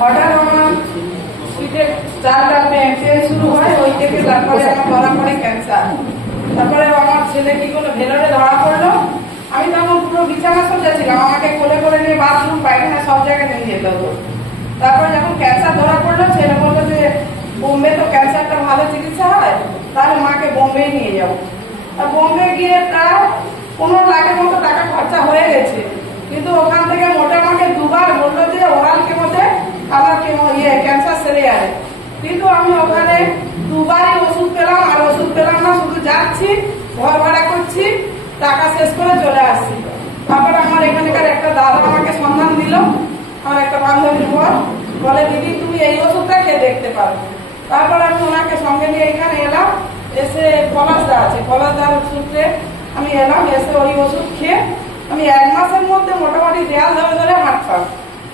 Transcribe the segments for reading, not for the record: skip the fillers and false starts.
হঠাৎ আমার শীতের চালটা পেন শুরু হয়, ওই থেকে তারপরে আমার ধরা পড়ে ক্যান্সার। তারপরে আমার ছেলে কি করলো, ভেলোরে ধরা পড়লো। আমি তখন পুরো বিছানা সজ্জা ছিলাম, আমাকে কোলে করে নিয়ে বাথরুম পায়খানা সব জায়গায় নিয়ে যেতে হতো। তারপরে যখন ক্যান্সার ধরা পড়লো, ছেলে বললো যে বোম্বে তো ক্যান্সারটা ভালো চিকিৎসা হয়, তাহলে মাকে বোম্বে নিয়ে যাবো। আর বোম্বে গিয়ে প্রায় 15 লাখের মতো টাকা খরচা হয়ে গেছে, কিন্তু ওখান থেকে মোটে আমাকে দুবার বললো যে ওরাল কেমোতে আমার ক্যান্সার সেরে যাবে। কিন্তু আমি ওখানে দুবারই ওষুধ পেলাম, আর ওষুধ পেলাম না, শুধু যাচ্ছি, ঘর ভাড়া করছি, টাকা শেষ করে চলে আসছি। তারপর আমার এখানকার একটা দাদা আমাকে সন্ধান দিল, আমার একটা বান্ধবীর পর, বলে দিদি তুমি এই ওষুধটা খেয়ে দেখতে পারো। তারপর আমি ওনাকে সঙ্গে নিয়ে এখানে এলাম, এসে পলাশদা আছে, পলাশদার সূত্রে আমি এলাম, এসে ওই ওষুধ খেয়ে আমি 1 মাসের মধ্যে মোটামুটি দেয়াল ধরে ধরে হাঁটতাম।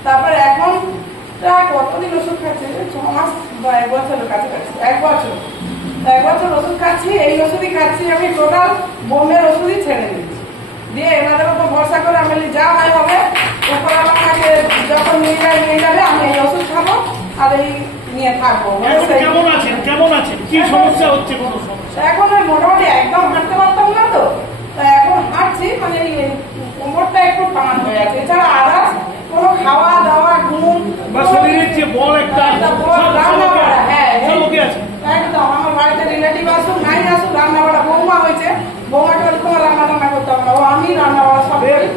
তারপরে এখন প্রায় কতদিন ওষুধ খাচ্ছি, 6 মাস বা 1 বছরের কাছাকাছি, 1 বছর ওষুধ খাচ্ছি। এই ওষুধই খাচ্ছি, আমি টোটাল বোম্বের ওষুধই ছেড়ে দিচ্ছি। দিয়ে এনাদের উপর ভরসা করে আমি যা হয় হবে, ওপর আমাকে যখন নিয়ে যাবে আমি এই ওষুধ খাবো আর এই নিয়ে থাকবো। কেমন আছেন? কি সমস্যা হচ্ছে? কোনো সমস্যা এখন মোটামুটি একদম হাঁটতে পারতাম না, তো এখন হাঁটছি, মানে কোমরটা একটু টান হয়ে আছে, এছাড়া আদার্স কোনো খাওয়া দাওয়া ঘুম বা শরীরের যে বল একটা রান্না করা, হ্যাঁ আছে একদম। আমার বাড়িতে রিলেটিভ আসুক নাই আসুক, রান্না বাড়া বৌমা হয়েছে, বৌমাকে তোমার রান্না টান্না করতে হবে না, ও আমি রান্না বাড়া সব করি।